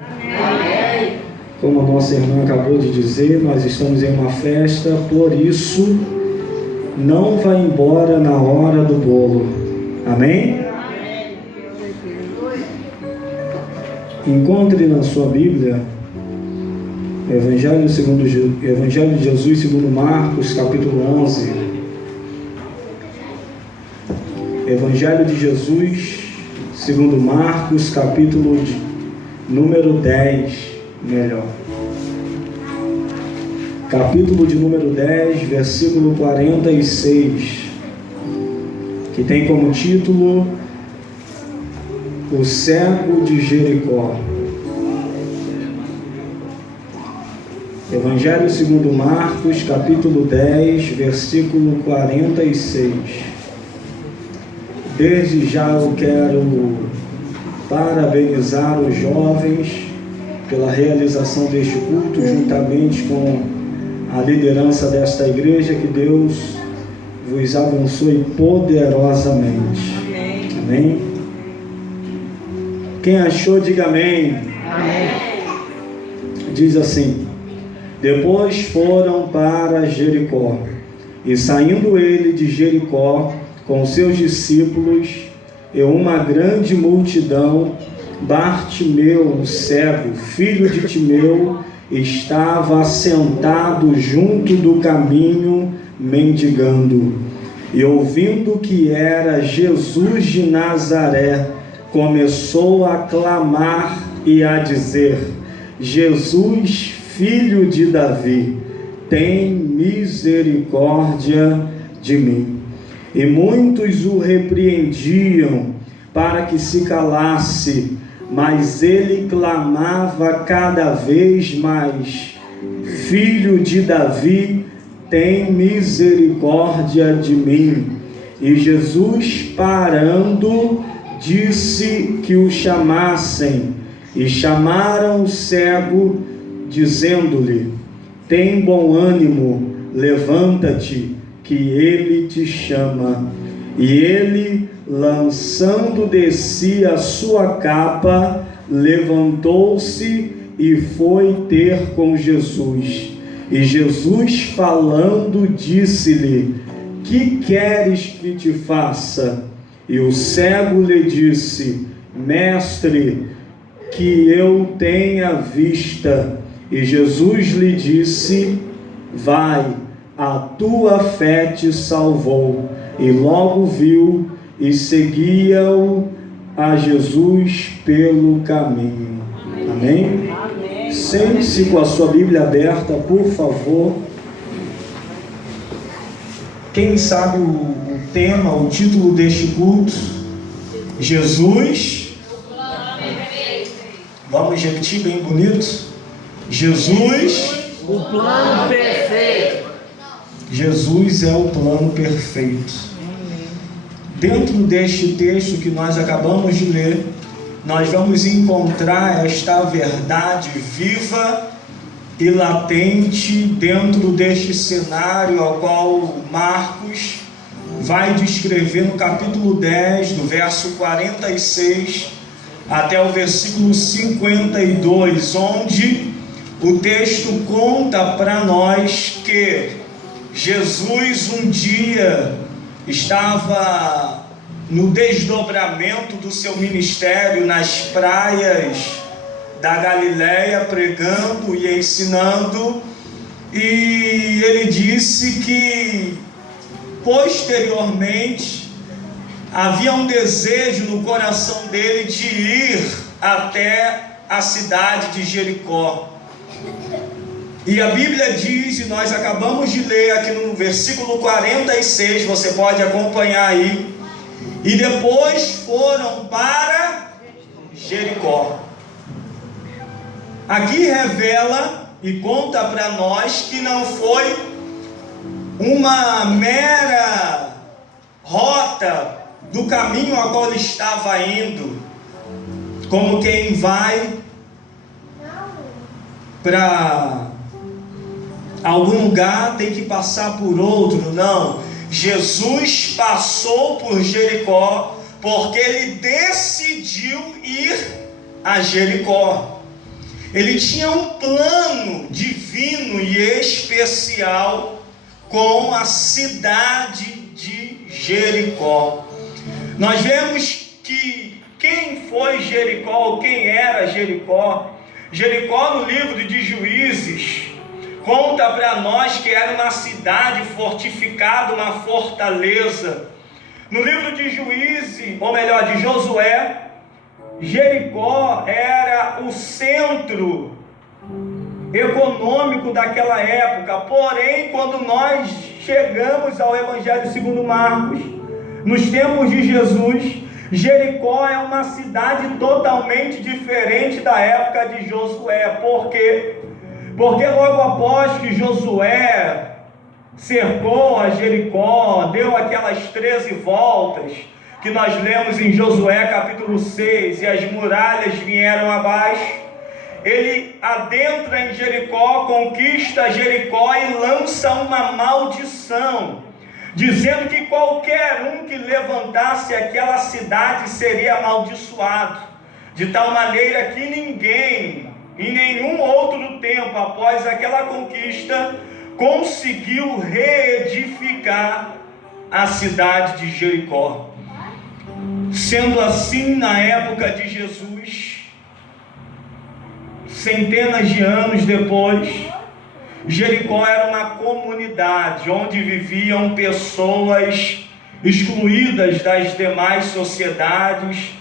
Amém. Como a nossa irmã acabou de dizer, nós estamos em uma festa, por isso, não vá embora na hora do bolo. Amém? Amém. Encontre na sua Bíblia Evangelho de Jesus segundo Marcos, capítulo 11. Evangelho de Jesus segundo Marcos, capítulo número 10, melhor. Capítulo de número 10, versículo 46, que tem como título O Cego de Jericó. Evangelho segundo Marcos, capítulo 10, versículo 46. Desde já eu quero parabenizar os jovens pela realização deste culto, juntamente com a liderança desta igreja. Que Deus vos abençoe poderosamente. Amém. Amém? Quem achou, diga amém. Amém. Diz assim: depois foram para Jericó, e saindo ele de Jericó com seus discípulos e uma grande multidão, Bartimeu, o cego, filho de Timeu, estava assentado junto do caminho, mendigando. E ouvindo que era Jesus de Nazaré, começou a clamar e a dizer: Jesus, filho de Davi, tem misericórdia de mim. E muitos o repreendiam para que se calasse, mas ele clamava cada vez mais: Filho de Davi, tem misericórdia de mim. E Jesus, parando, disse que o chamassem. E chamaram o cego, dizendo-lhe: tem bom ânimo, levanta-te, que ele te chama. E ele, lançando de si a sua capa, levantou-se e foi ter com Jesus. E Jesus, falando, disse-lhe: que queres que te faça? E o cego lhe disse: Mestre, que eu tenha vista. E Jesus lhe disse: vai, a tua fé te salvou. E logo viu e seguia-o a Jesus pelo caminho. Amém? Amém. Sente-se com a sua Bíblia aberta, por favor. Quem sabe o tema, o título deste culto? Jesus. Vamos repetir bem bonito. Jesus. O plano perfeito. Jesus é o plano perfeito. Dentro deste texto que nós acabamos de ler, nós vamos encontrar esta verdade viva e latente dentro deste cenário ao qual Marcos vai descrever no capítulo 10, do verso 46 até o versículo 52, onde o texto conta para nós que Jesus um dia estava no desdobramento do seu ministério nas praias da Galileia, pregando e ensinando, e ele disse que posteriormente havia um desejo no coração dele de ir até a cidade de Jericó. E a Bíblia diz, e nós acabamos de ler aqui no versículo 46, você pode acompanhar aí: e depois foram para Jericó. Aqui revela e conta para nós que não foi uma mera rota do caminho ao qual ele estava indo, como quem vai para algum lugar tem que passar por outro. Não, Jesus passou por Jericó porque ele decidiu ir a Jericó. ele tinha um plano divino e especial com a cidade de Jericó. Nós vemos que quem foi Jericó, ou quem era Jericó? Jericó, no livro de Juízes, conta para nós que era uma cidade fortificada, uma fortaleza. No livro de Juízes, ou melhor, de Josué, Jericó era o centro econômico daquela época. Porém, quando nós chegamos ao Evangelho segundo Marcos, nos tempos de Jesus, Jericó é uma cidade totalmente diferente da época de Josué. Por quê? Porque logo após que Josué cercou a Jericó, deu aquelas 13 voltas que nós lemos em Josué capítulo 6, e as muralhas vieram abaixo, ele adentra em Jericó, conquista Jericó e lança uma maldição, dizendo que qualquer um que levantasse aquela cidade seria amaldiçoado, de tal maneira que ninguém, em nenhum outro tempo após aquela conquista, conseguiu reedificar a cidade de Jericó. Sendo assim, na época de Jesus, centenas de anos depois, Jericó era uma comunidade onde viviam pessoas excluídas das demais sociedades,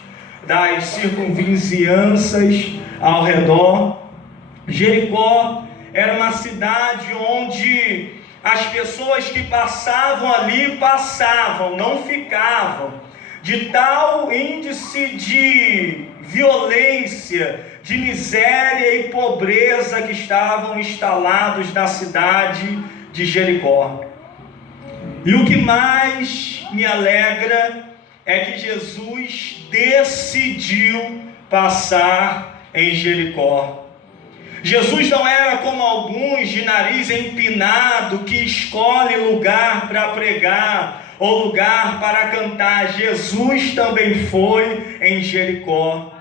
das circunvizinhanças ao redor. Jericó era uma cidade onde as pessoas que passavam ali passavam, não ficavam. De tal índice de violência, de miséria e pobreza que estavam instalados na cidade de Jericó. E o que mais me alegra é que Jesus decidiu passar em Jericó. Jesus não era como alguns de nariz empinado que escolhe lugar para pregar ou lugar para cantar. Jesus também foi em Jericó.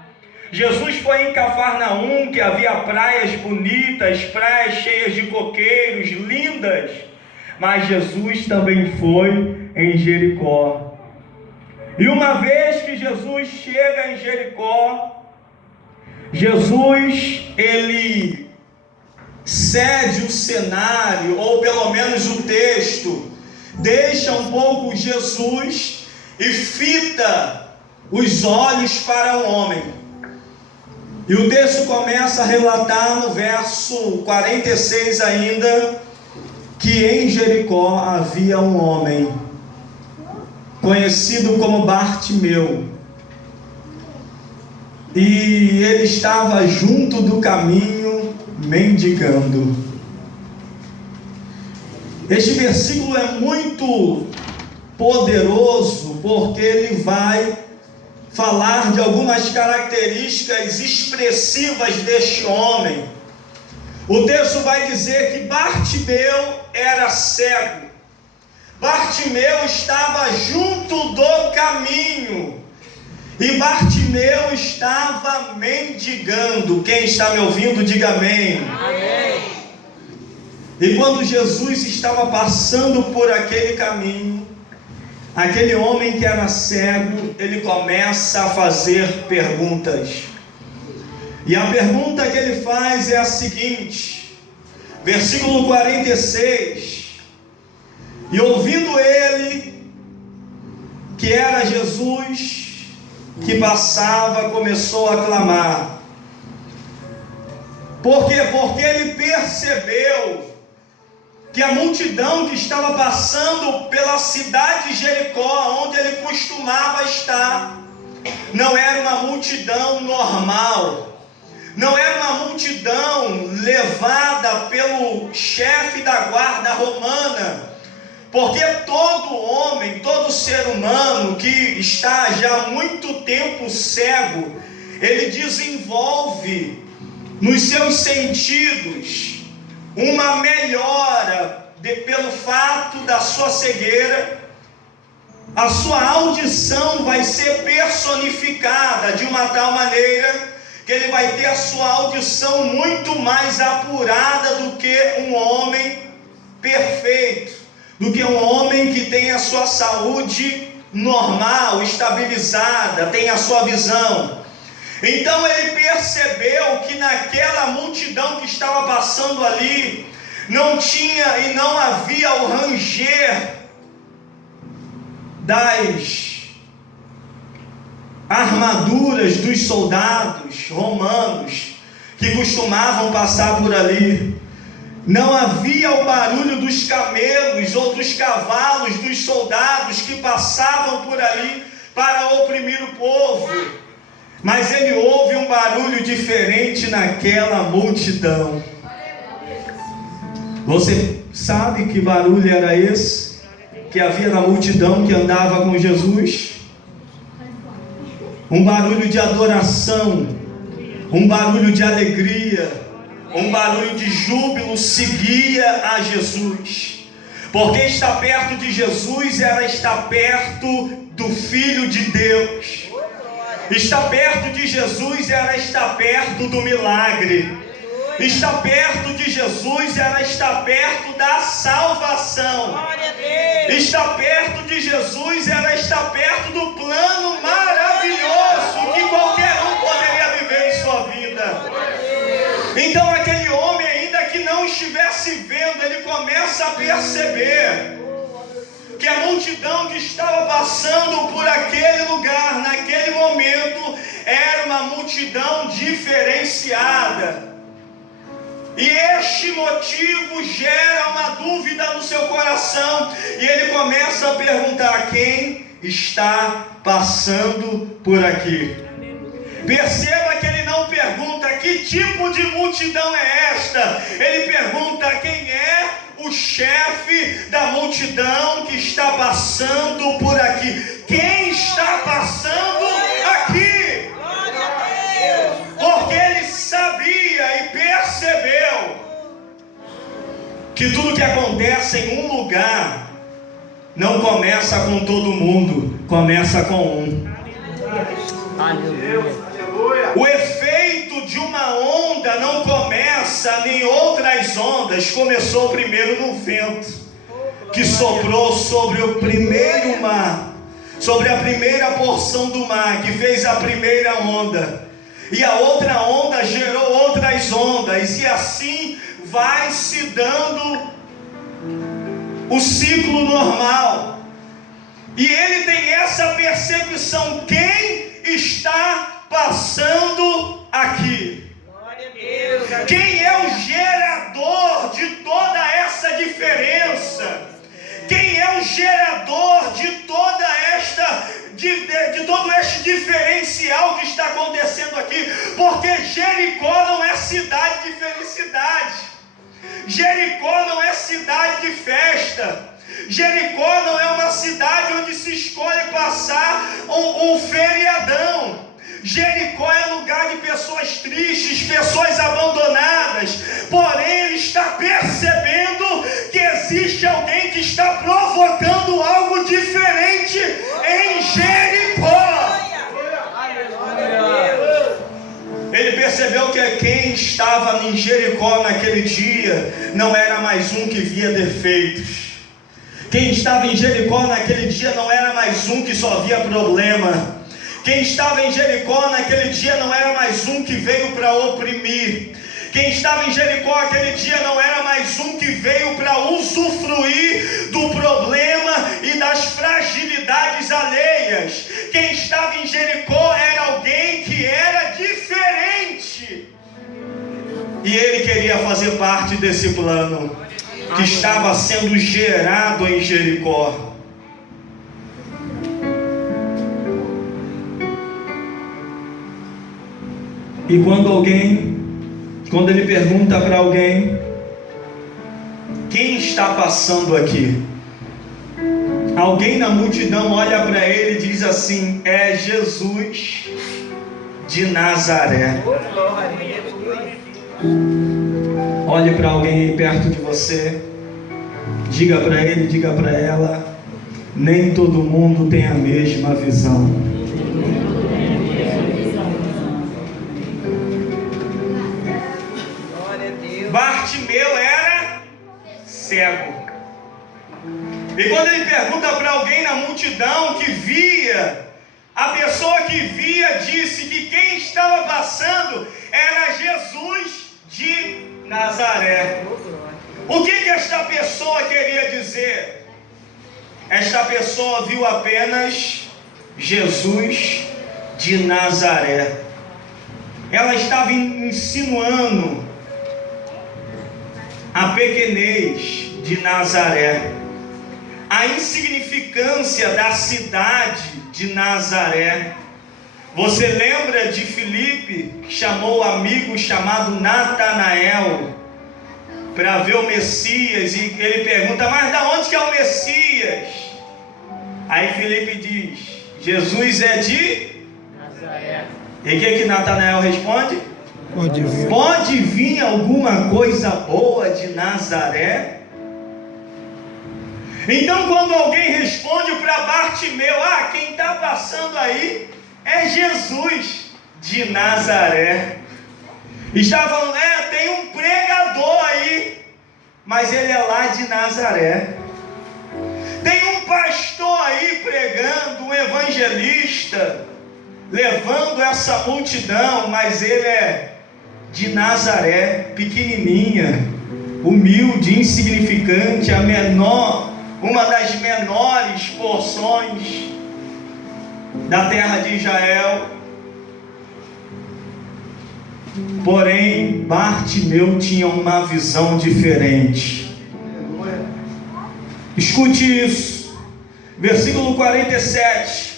Jesus foi em Cafarnaum, que havia praias bonitas, praias cheias de coqueiros, lindas. Mas Jesus também foi em Jericó. E uma vez que Jesus chega em Jericó, Jesus, ele cede o cenário, ou pelo menos o texto, deixa um pouco Jesus e fita os olhos para o homem. E o texto começa a relatar no verso 46 ainda, que em Jericó havia um homem, conhecido como Bartimeu, e ele estava junto do caminho mendigando. Este versículo é muito poderoso, porque ele vai falar de algumas características expressivas deste homem. O texto vai dizer que Bartimeu era cego. Bartimeu estava junto do caminho. E Bartimeu estava mendigando. Quem está me ouvindo, diga amém. Amém. E quando Jesus estava passando por aquele caminho, aquele homem que era cego, ele começa a fazer perguntas. E a pergunta que ele faz é a seguinte, versículo 46. E ouvindo ele, que era Jesus, que passava, começou a clamar. Por quê? Porque ele percebeu que a multidão que estava passando pela cidade de Jericó, onde ele costumava estar, não era uma multidão normal, não era uma multidão levada pelo chefe da guarda romana, porque todo homem, todo ser humano que está já há muito tempo cego, ele desenvolve nos seus sentidos uma melhora pelo fato da sua cegueira. A sua audição vai ser personificada de uma tal maneira que ele vai ter a sua audição muito mais apurada do que um homem perfeito, do que um homem que tem a sua saúde normal, estabilizada, tem a sua visão. Então ele percebeu que naquela multidão que estava passando ali, não tinha e não havia o ranger das armaduras dos soldados romanos que costumavam passar por ali. Não havia o barulho dos camelos ou dos cavalos dos soldados que passavam por ali para oprimir o povo. Mas ele ouve um barulho diferente naquela multidão. Você sabe que barulho era esse que havia na multidão que andava com Jesus? Um barulho de adoração, um barulho de alegria, um barulho de júbilo seguia a Jesus. Porque estar perto de Jesus era estar perto do Filho de Deus. Estar perto de Jesus era estar perto do milagre. Estar perto de Jesus era estar perto da salvação. Estar perto de Jesus era estar perto do plano maravilhoso que qualquer um poderia viver em sua vida. Então aquele homem, ainda que não estivesse vendo, ele começa a perceber que a multidão que estava passando por aquele lugar, naquele momento, era uma multidão diferenciada. E este motivo gera uma dúvida no seu coração. E ele começa a perguntar: quem está passando por aqui? Perceba que ele não pergunta que tipo de multidão é esta. Ele pergunta quem é o chefe da multidão que está passando por aqui. Quem está passando aqui? Porque ele sabia e percebeu que tudo que acontece em um lugar não começa com todo mundo, começa com um. O efeito de uma onda não começa em outras ondas. Começou primeiro no vento que soprou sobre o primeiro mar, sobre a primeira porção do mar, que fez a primeira onda. E a outra onda gerou outras ondas, e assim vai se dando o ciclo normal. E ele tem essa percepção: quem está passando aqui? Quem é o gerador de toda essa diferença? Quem é o gerador de toda esta de todo este diferencial que está acontecendo aqui? Porque Jericó não é cidade de felicidade. Jericó não é cidade de festa. Jericó não é uma cidade onde se escolhe passar um feriadão. Jericó é lugar de pessoas tristes, pessoas abandonadas. Porém, ele está percebendo que existe alguém que está provocando algo diferente em Jericó. Ele percebeu que quem estava em Jericó naquele dia não era mais um que via defeitos. Quem estava em Jericó naquele dia não era mais um que só via problema. Quem estava em Jericó naquele dia não era mais um que veio para oprimir. Quem estava em Jericó aquele dia não era mais um que veio para usufruir do problema e das fragilidades alheias. Quem estava em Jericó era alguém que era diferente. E ele queria fazer parte desse plano que estava sendo gerado em Jericó. E quando ele pergunta para alguém: quem está passando aqui? Alguém na multidão olha para ele e diz assim: é Jesus de Nazaré. Olhe para alguém aí perto de você, diga para ele, diga para ela: nem todo mundo tem a mesma visão. Bartimeu era cego. E quando ele pergunta para alguém na multidão que via, a pessoa que via disse que quem estava passando era Jesus de Nazaré. O que esta pessoa queria dizer? Esta pessoa viu apenas Jesus de Nazaré. Ela estava insinuando a pequenez de Nazaré, a insignificância da cidade de Nazaré. Você lembra de Filipe, que chamou o amigo chamado Natanael para ver o Messias, e ele pergunta: mas da onde que é o Messias? Aí Filipe diz: Jesus é de Nazaré. E o que Natanael responde? Pode vir alguma coisa boa de Nazaré? Então, quando alguém responde para Bartimeu: quem está passando aí é Jesus de Nazaré. Está falando: tem um pregador aí, mas ele é lá de Nazaré. Tem um pastor aí pregando, um evangelista, levando essa multidão, mas ele é de Nazaré, pequenininha, humilde, insignificante, uma das menores porções da terra de Israel. Porém, Bartimeu tinha uma visão diferente. Escute isso, versículo 47.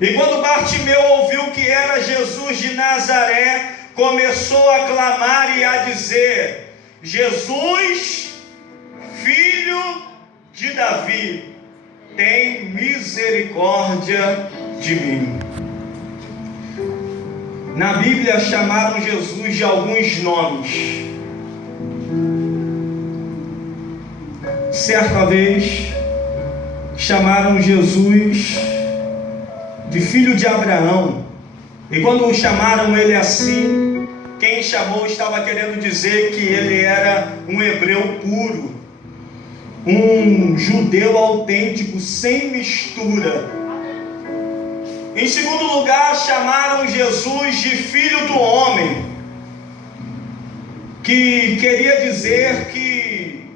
E quando Bartimeu ouviu que era Jesus de Nazaré, começou a clamar e a dizer: Jesus, filho de Davi, tem misericórdia de mim. Na Bíblia chamaram Jesus de alguns nomes. Certa vez chamaram Jesus de filho de Abraão. E quando chamaram ele assim, quem chamou estava querendo dizer que ele era um hebreu puro, um judeu autêntico, sem mistura. Em segundo lugar, chamaram Jesus de filho do homem, que queria dizer que,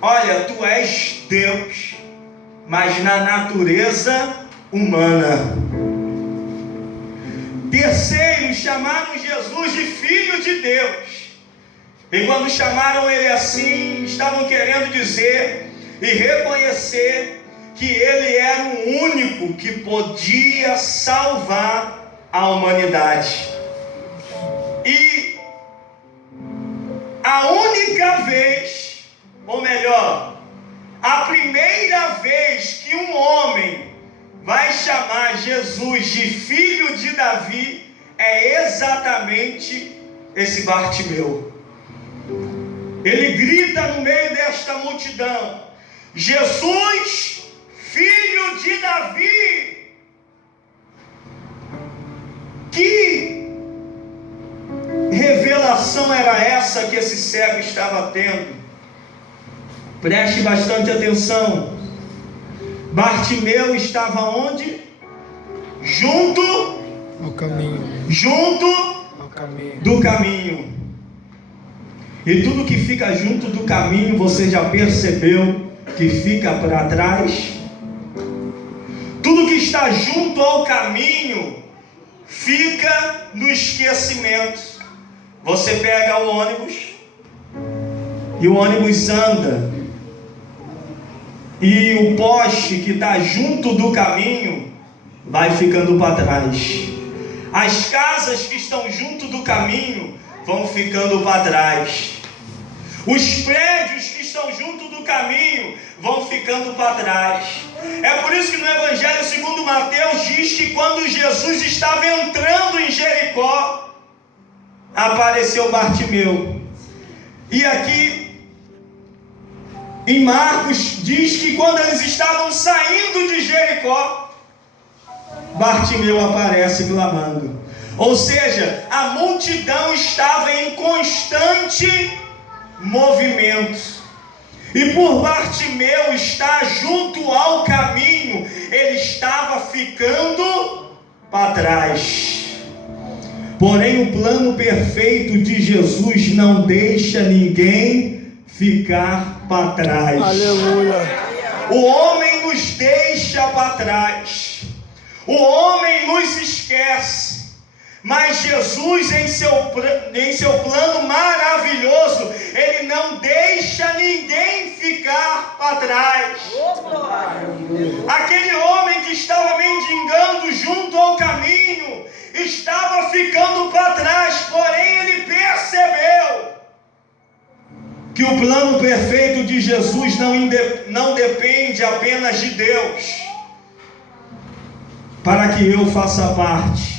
olha, tu és Deus, mas na natureza humana. Terceiro, chamaram Jesus de filho de Deus. E quando chamaram ele assim, estavam querendo dizer e reconhecer que ele era o único que podia salvar a humanidade. E a única vez, ou melhor, a primeira vez que um homem vai chamar Jesus de filho de Davi é exatamente esse Bartimeu. Ele grita no meio desta multidão: Jesus, filho de Davi. Que revelação era essa que esse cego estava tendo? Preste bastante atenção. Bartimeu estava onde? Junto ao caminho. Junto ao caminho. Do caminho. E tudo que fica junto do caminho, você já percebeu que fica para trás? Tudo que está junto ao caminho fica no esquecimento. Você pega o ônibus e o ônibus anda, e o poste que está junto do caminho vai ficando para trás. As casas que estão junto do caminho vão ficando para trás. Os prédios que estão junto do caminho vão ficando para trás. É por isso que no Evangelho segundo Mateus diz que quando Jesus estava entrando em Jericó, apareceu Bartimeu. E aqui em Marcos diz que quando eles estavam saindo de Jericó, Bartimeu aparece clamando. Ou seja, a multidão estava em constante movimento. E por Bartimeu estar junto ao caminho, ele estava ficando para trás. Porém, o plano perfeito de Jesus não deixa ninguém ficar para trás. Aleluia. O homem nos deixa para trás. O homem nos esquece. Mas Jesus, em seu plano maravilhoso, Ele não deixa ninguém ficar para trás. Aquele homem que estava mendigando junto ao caminho, estava ficando para trás, porém ele percebeu que o plano perfeito de Jesus não depende apenas de Deus. Para que eu faça parte,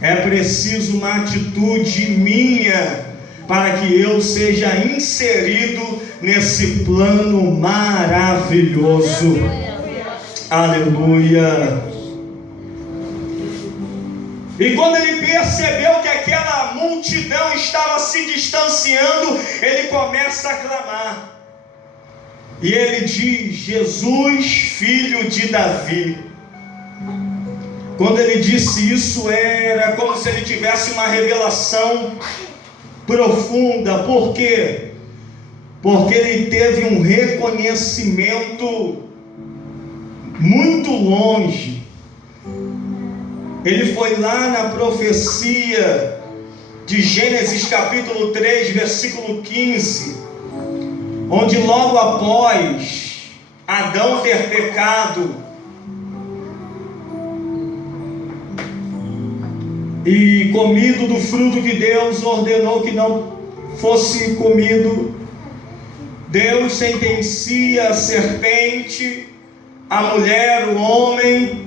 é preciso uma atitude minha para que eu seja inserido nesse plano maravilhoso. Aleluia. E quando ele percebeu que aquela multidão estava se distanciando, ele começa a clamar. E ele diz: Jesus, filho de Davi. Quando ele disse isso, era como se ele tivesse uma revelação profunda. Por quê? Porque ele teve um reconhecimento muito longe. Ele foi lá na profecia de Gênesis capítulo 3, versículo 15, onde logo após Adão ter pecado e comido do fruto que Deus ordenou que não fosse comido, Deus sentencia a serpente, a mulher, o homem,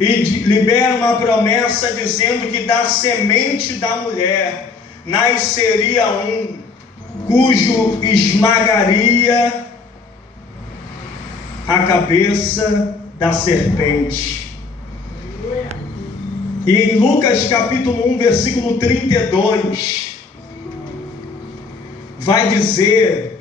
e libera uma promessa dizendo que da semente da mulher nasceria um, cujo esmagaria a cabeça da serpente. E em Lucas capítulo 1, versículo 32, vai dizer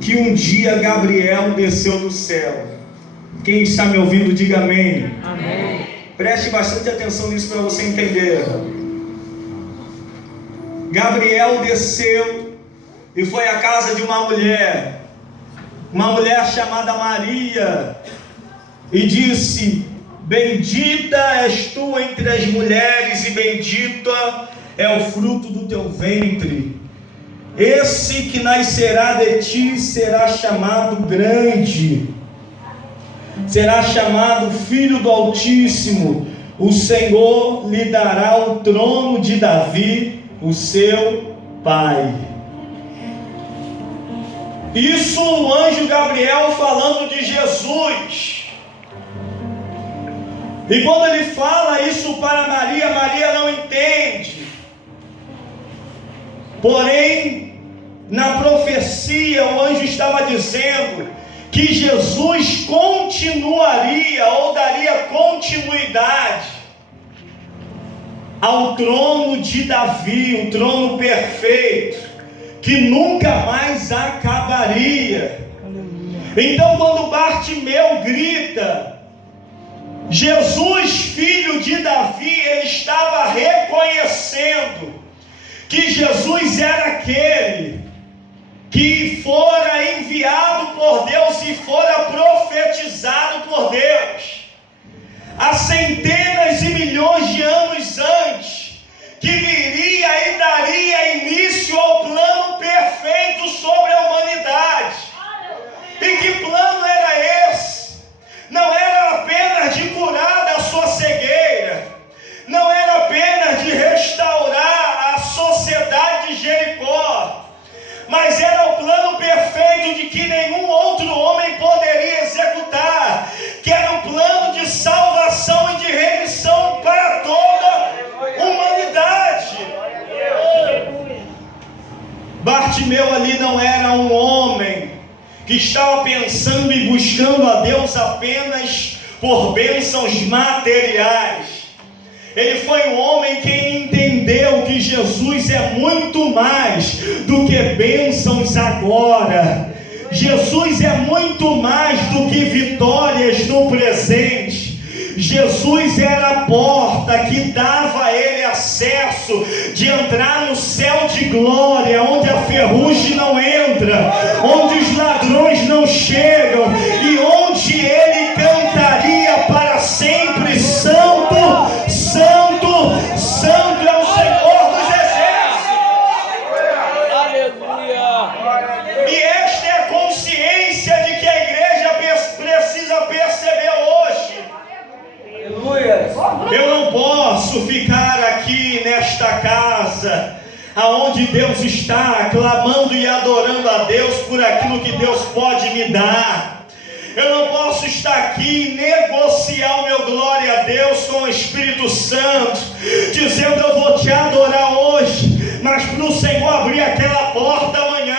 que um dia Gabriel desceu do céu. Quem está me ouvindo, diga amém. Amém. Preste bastante atenção nisso para você entender. Gabriel desceu e foi à casa de uma mulher chamada Maria, e disse: bendita és tu entre as mulheres, e bendito é o fruto do teu ventre. Esse que nascerá de ti será chamado grande, será chamado Filho do Altíssimo. O Senhor lhe dará o trono de Davi, o seu pai. Isso o anjo Gabriel falando de Jesus. E quando ele fala isso para Maria, Maria não entende. Porém, na profecia, o anjo estava dizendo que Jesus continuaria ou daria continuidade ao trono de Davi, o trono perfeito, que nunca mais acabaria. Então, quando Bartimeu grita: Jesus, filho de Davi, ele estava reconhecendo que Jesus era aquele que fora enviado por Deus e fora profetizado por Deus há centenas e milhões de anos antes, que viria e daria início ao plano perfeito sobre a humanidade. E que plano era esse? Não era apenas de curar da sua cegueira, não era apenas de restaurar a sociedade de Jericó, mas era o plano perfeito de que nenhum outro homem poderia executar, que era um plano de salvação e de remissão para toda a humanidade. Bartimeu ali não era um homem que estava pensando e buscando a Deus apenas por bênçãos materiais. Ele foi um homem que entendeu que Jesus é muito mais do que bênçãos agora. Jesus é muito mais do que vitórias no presente. Jesus era a porta que dava a ele acesso de entrar no céu de glória, onde a ferrugem não entra, onde os ladrões não chegam, e onde ele cantaria para sempre: Santo, Santo, Santo é o Senhor dos exércitos. Aleluia. E esta é a consciência de que a igreja precisa perceber hoje. Eu não posso ficar aqui nesta casa, aonde Deus está, clamando e adorando a Deus por aquilo que Deus pode me dar. Eu não posso estar aqui e negociar o meu glória a Deus com o Espírito Santo, dizendo: eu vou te adorar hoje, mas para o Senhor abrir aquela porta amanhã.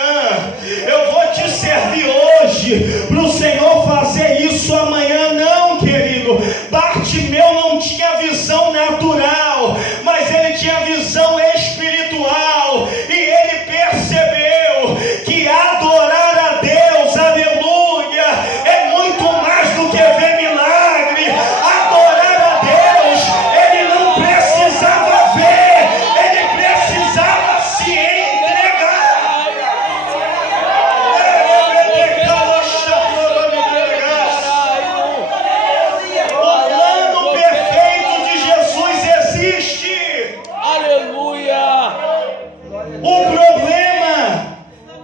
Eu vou te servir hoje, para o Senhor fazer isso amanhã. Não, querido. Bartimeu não tinha visão natural, mas ele tinha visão espiritual, e ele percebeu que adorar a Deus, aleluia, é muito mais do que ver milagre. Adorar a Deus, ele não precisava ver, ele precisava se entregar. O plano perfeito de Jesus existe. Aleluia. O problema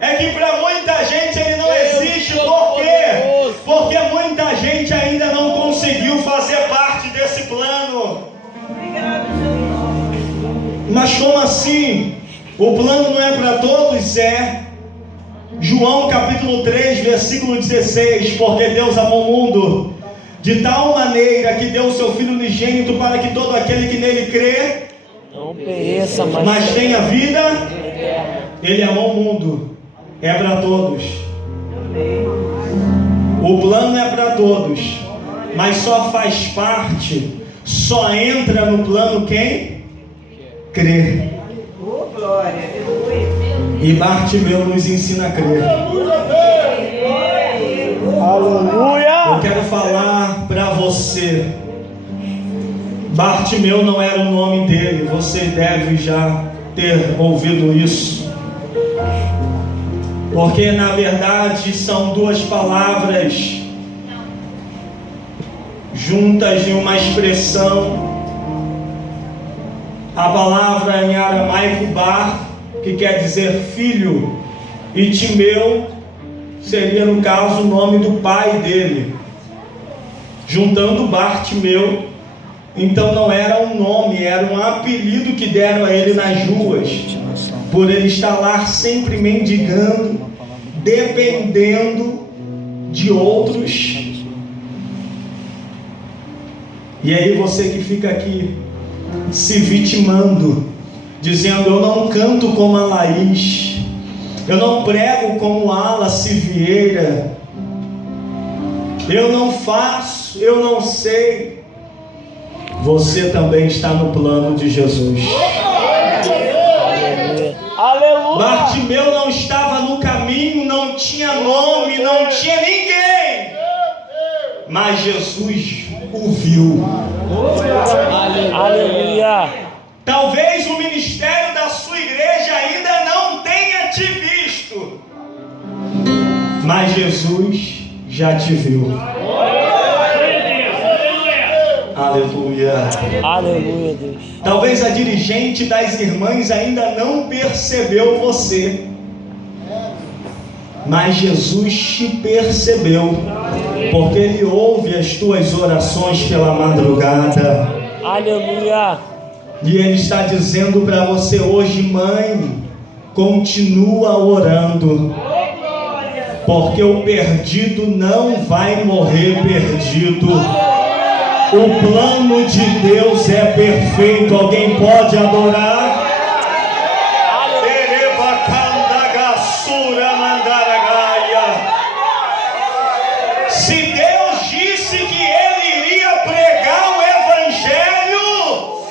é que para muita gente ele não existe. Por quê? Porque muita gente ainda não conseguiu fazer parte desse plano. Mas como assim? O plano não é para todos? É. João capítulo 3, versículo 16: porque Deus amou o mundo de tal maneira que deu o seu Filho unigênito, para que todo aquele que nele crê Não pereça, mas tenha vida. Ele amou o mundo. É para todos. O plano é para todos, mas só faz parte, só entra no plano quem crê. E Bartimeu nos ensina a crer. Aleluia. Eu quero falar para você: Bartimeu não era o nome dele. Você deve já ter ouvido isso, porque na verdade são duas palavras juntas em uma expressão. A palavra em aramaico bar, que quer dizer filho, e Timeu seria no caso o nome do pai dele, juntando Bartimeu. Então não era um nome, era um apelido que deram a ele nas ruas, por ele estar lá sempre mendigando, dependendo de outros. E aí você que fica aqui se vitimando, dizendo: eu não canto como a Laís, eu não prego como Wallace Vieira, eu não faço, eu não sei. Você também está no plano de Jesus. Aleluia. Bartimeu não estava no caminho, não tinha nome, não tinha ninguém, mas Jesus o viu. Aleluia. Talvez o ministério da sua igreja ainda não tenha te visto, mas Jesus já te viu. Aleluia. Aleluia, Deus. Talvez a dirigente das irmãs ainda não percebeu você, mas Jesus te percebeu, porque Ele ouve as tuas orações pela madrugada. Aleluia. E Ele está dizendo para você hoje: mãe, continua orando, porque o perdido não vai morrer perdido. O plano de Deus é perfeito. Alguém pode adorar? Se Deus disse que Ele iria pregar o Evangelho,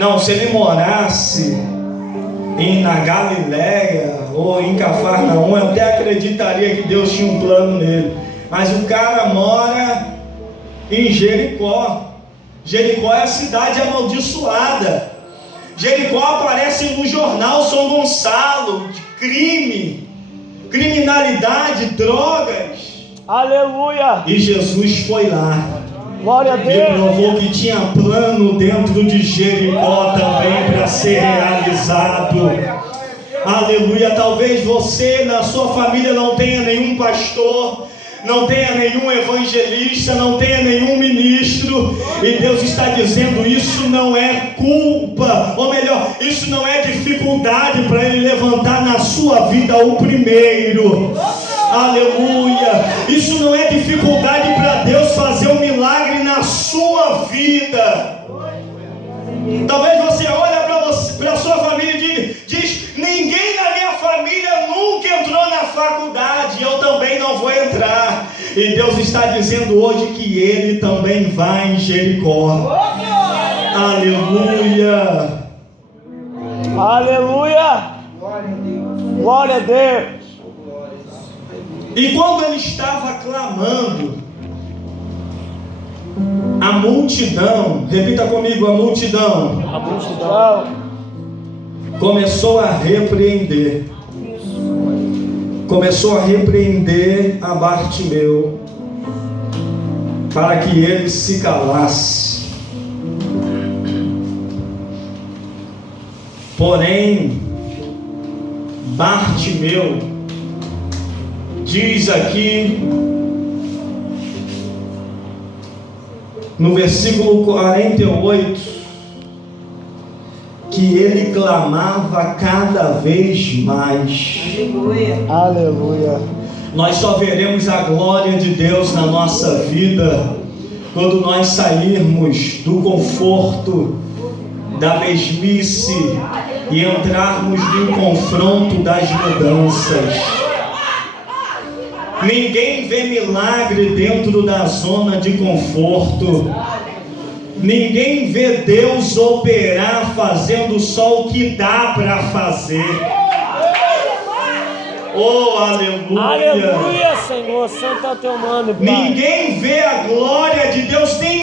Não, se ele morasse na Galileia ou em Cafarnaum, eu até acreditaria que Deus tinha um plano nele. Mas o cara mora em Jericó. Jericó é a cidade amaldiçoada. Jericó aparece no jornal São Gonçalo, de crime, criminalidade, drogas. Aleluia. E Jesus foi lá. Glória a E Deus. provou que tinha plano dentro de Jericó também para ser realizado. Aleluia. Talvez você na sua família não tenha nenhum pastor, não tenha nenhum evangelista, não tenha nenhum ministro, e Deus está dizendo: isso não é culpa, ou melhor, isso não é dificuldade para Ele levantar na sua vida o primeiro. Aleluia. Isso não é dificuldade para Deus fazer um milagre na sua vida. Talvez você olhe para a sua família e diz: ninguém na minha família nunca entrou na faculdade, eu também não vou entrar. E Deus está dizendo hoje que Ele também vai em Jericó. Aleluia. Aleluia. Glória a Deus. E quando ele estava clamando, a multidão, repita comigo, a multidão A multidão começou a repreender. Começou a repreender a Bartimeu, para que ele se calasse. Porém, Bartimeu diz aqui no versículo 48 que ele clamava cada vez mais. Aleluia. Nós só veremos a glória de Deus na nossa vida quando nós sairmos do conforto, da mesmice e entrarmos no confronto das mudanças. Ninguém vê milagre dentro da zona de conforto. Ninguém vê Deus operar fazendo só o que dá para fazer. Oh, aleluia. Aleluia, Senhor. Santo é o teu nome, Pai. Ninguém vê a glória de Deus.